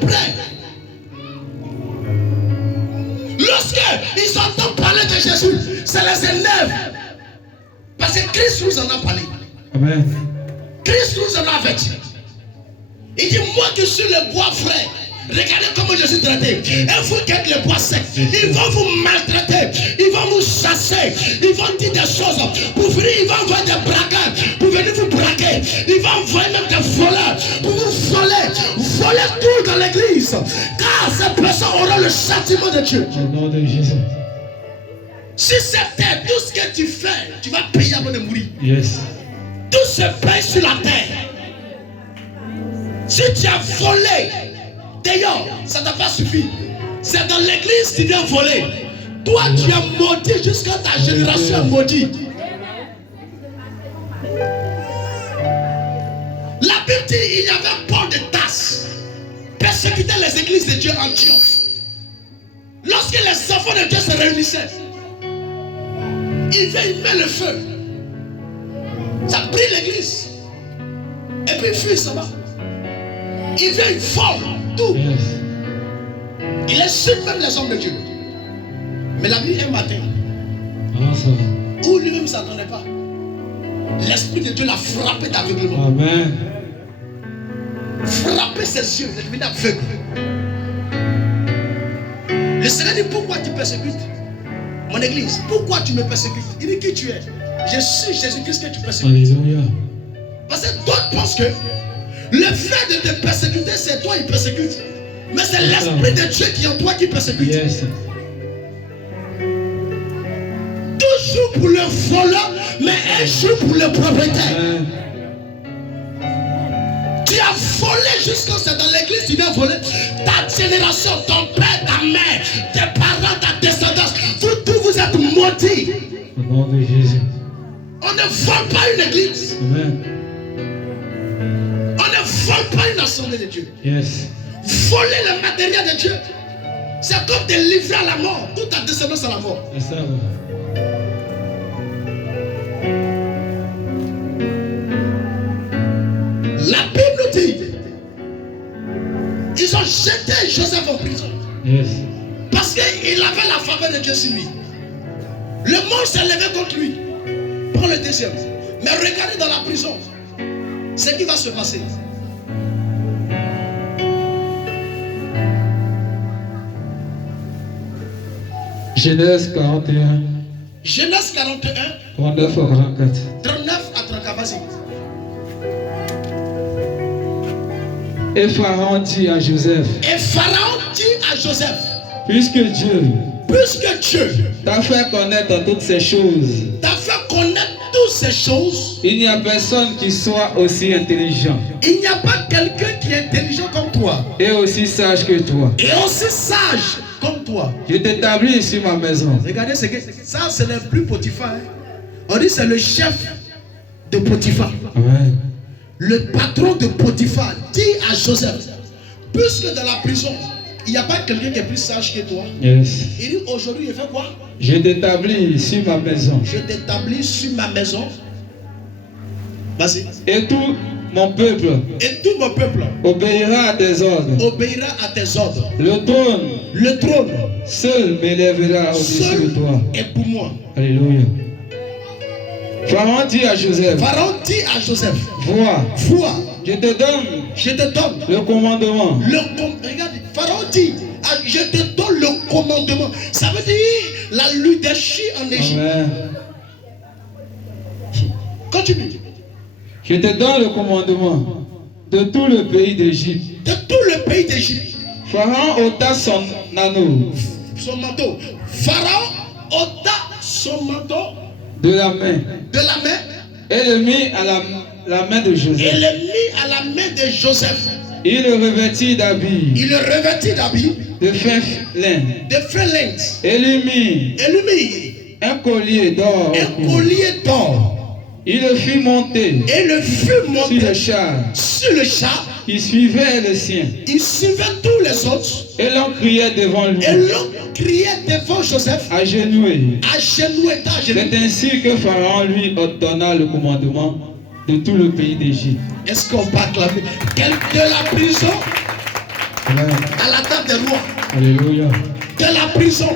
près. Lorsqu'ils entendent parler de Jésus, ça les énerve. Parce que Christ nous en a parlé. Amen. Christ nous en a averti. Il dit, moi qui suis le bois frais, regardez comment je suis traité. Et vous qui êtes le bois sec, ils vont vous maltraiter, ils vont vous chasser, ils vont dire des choses. Pour venir, ils vont envoyer des braqueurs, pour venir vous braquer. Ils vont envoyer même des voleurs, pour vous voler tout dans l'église. Car ces personnes auront le châtiment de Dieu. Au nom de Jésus. Si c'était tout ce que tu fais, tu vas payer avant de mourir. Yes. Tout se paye sur la terre. Si tu as volé, d'ailleurs, ça ne t'a pas suffi. C'est dans l'église que tu viens voler. Toi, tu as maudit jusqu'à ta génération maudit. La Bible dit il y avait Paul de Tarse persécutait les églises de Dieu en Antioche. Lorsque les enfants de Dieu se réunissaient, il vient, il met le feu. Ça brille l'église. Et puis il fuit, ça va. Il vient, il vole tout. Yes. Il insulte même les hommes de Dieu. Mais la nuit, un matin, Ah, ça va. où lui-même ne s'attendait pas, l'Esprit de Dieu l'a frappé d'aveuglement. Amen. Frappé ses yeux, il est devenu aveugle. Le Seigneur dit, pourquoi tu persécutes mon église? Pourquoi tu me persécutes? Il dit, qui tu es? Je suis Jésus-Christ que tu persécutes. Alléluia. Parce que toi, tu penses que le fait de te persécuter, c'est toi qui persécute. Mais c'est l'Esprit de Dieu qui est en toi qui persécute. Yes. Toujours pour le voleur, mais un jour pour le propriétaire. Amen. Tu as volé jusqu'à c'est dans l'église, tu viens voler. Ta génération, ton père, ta mère, tes parents, ta descendance, vous tous vous êtes maudits. Au nom de Jésus. On ne vole pas une église. Amen. On ne vole pas une assemblée de Dieu. Yes. Voler le matériel de Dieu, c'est comme te livrer à la mort. Toute ta descendance à la mort. C'est ça. La Bible nous dit, ils ont jeté Joseph en prison. Yes. Parce qu'il avait la faveur de Dieu sur lui. Le monde s'est levé contre lui. Prends le deuxième. Mais regardez dans la prison ce qui va se passer. Genèse 41. Genèse 41, 39 à 44. 39 à 34. Vas-y. Et Pharaon dit à Joseph, Et Pharaon dit à Joseph, puisque Dieu puisque Dieu t'a fait connaître toutes ces choses, t'a fait connaître toutes ces choses, il n'y a personne qui soit aussi intelligent il n'y a pas quelqu'un qui est intelligent comme toi et aussi sage que toi. et aussi sage comme toi. Je t'établis sur ma maison. Regardez ce que ça, ce n'est plus Potiphar. Hein. On dit c'est le chef de Potiphar. Amen. Le patron de Potiphar dit à Joseph, puisque dans la prison, il n'y a pas quelqu'un qui est plus sage que toi. Yes. Il dit aujourd'hui, il fait quoi? Je t'établis sur ma maison. Je t'établis sur ma maison. Vas-y. Et tout mon peuple Et tout mon peuple obéira à tes ordres. obéira à tes ordres. Le Le trône seul m'élèvera au-dessus de seul toi. est pour moi. Alléluia. Pharaon dit à Joseph, Pharaon dit à Joseph, vois, vois, je te donne le commandement. le commandement. Regarde, Pharaon dit, je te donne le commandement. Ça veut dire la leadership en Égypte. Amen. Continue. Je te donne le commandement de tout le pays d'Égypte. De tout le pays d'Égypte. Pharaon ôta son anneau Son manteau. Pharaon ôta son manteau de la main de la main et le mit à la main de et Joseph. le mit à la main de Joseph. Il le revêtit d'habits Il le revêtit d'habits de fin lin de fin lynx et lui mit et lui mit un collier d'or. un collier d'or. Il le fit monter Et le fut sur monté le char sur le char. qui suivait le sien. Il suivait tous les autres. Et l'on criait devant lui, Et l'on criait devant Joseph, agenouillé. agenouillé, C'est ainsi que Pharaon lui ordonna le commandement de tout le pays d'Égypte. Est-ce qu'on peut acclamer quelqu'un de la prison? Amen. À la table des rois. Alléluia. De la prison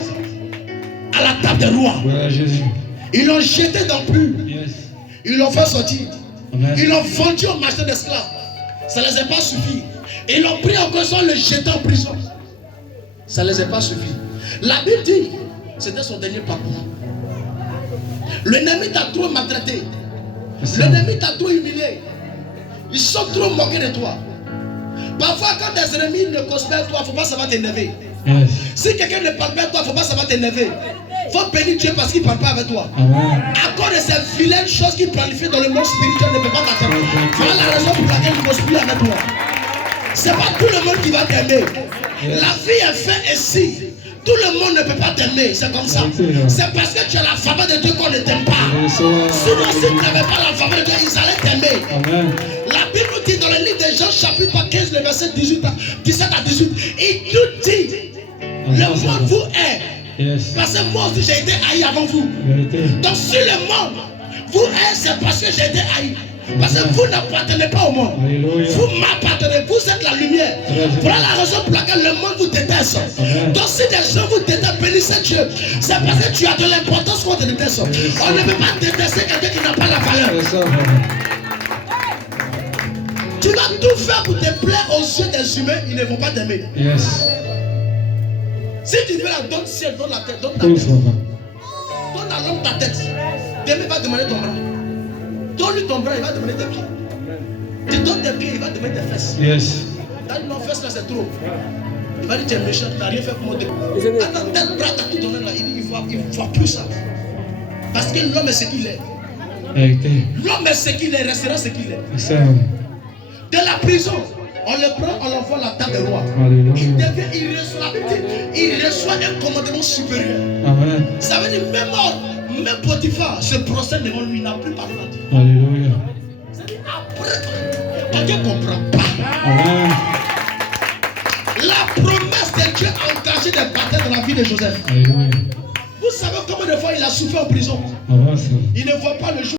à la table des rois. Gloire à Jésus. Ils l'ont jeté dans le puits. Yes. Ils l'ont fait sortir. Amen. Ils l'ont vendu au marché d'esclaves. Ça ne les a pas suffi. Ils l'ont pris en cause, le jeté en prison. Ça ne les a pas suffi. La Bible dit, c'était son dernier parcours. L'ennemi t'a trop maltraité. L'ennemi t'a trop humilié. Ils sont trop moqués de toi. Parfois, quand des ennemis ne considèrent toi, il ne faut pas savoir t'énerver. Yes. Si quelqu'un ne parle pas à toi, il ne faut pas savoir t'énerver. Il faut bénir Dieu parce qu'il ne parle pas avec toi. Amen. À cause de ces vilaines choses qu'il planifie dans le monde spirituel, ne peut pas t'atteindre. Voilà la raison pour laquelle il ne cause plus avec toi. Ce n'est pas tout le monde qui va t'aimer. Yes. La vie est faite ainsi. Tout le monde ne peut pas t'aimer. C'est comme ça. C'est parce que tu as la faveur de Dieu qu'on ne t'aime pas. Sinon, si tu n'avais pas la faveur de Dieu, ils allaient t'aimer. Amen. La Bible nous dit dans le livre de Jean, chapitre 15, le verset 17 à 18, il nous dit, le monde vous hait. Yes. Parce que moi aussi j'ai été haï avant vous. Vérité. Donc si le monde vous hait, c'est parce que j'ai été haï. Parce que vous n'appartenez pas au monde. Alléluia. Vous m'appartenez, vous êtes la lumière. Voilà la raison pour laquelle le monde vous déteste. Amen. Donc si des gens vous détestent, bénissez Dieu. C'est parce que tu as de l'importance qu'on te déteste. On ne peut pas détester quelqu'un qui n'a pas la valeur. C'est ça, frère. Tu vas tout faire pour te plaire aux yeux des humains, ils ne vont pas t'aimer. Yes. Si tu veux la donne ciel, donne la tête, donne ta Tout tête. ça va. Donne à l'homme ta tête. Demain va demander ton bras. Donne-lui ton bras, il va demander tes pieds. Tu donnes tes pieds, il va demander tes fesses. Yes. T'as dit non, fesses là c'est trop. Il va dire tu es méchant, tu n'as rien fait pour moi. Attends, tel bras t'as tout donné là, il dit il ne voit plus ça. Parce que l'homme est ce qu'il est. Vérité. L'homme est ce qu'il est, restera ce qu'il est. C'est ça. De la prison, on le prend, on l'envoie à la table des rois. Alléluia. Il reçoit la Bible dit, il reçoit un commandement supérieur. Amen. Ça veut dire même Potiphar se procède devant lui, il n'a plus parlé à Dieu. Alléluia. C'est-à-dire après, Dieu ne comprend pas. Amen. La promesse de Dieu a engagé des batailles dans la vie de Joseph. Alléluia. Vous savez combien de fois il a souffert en prison. Avance. Il ne voit pas le jour.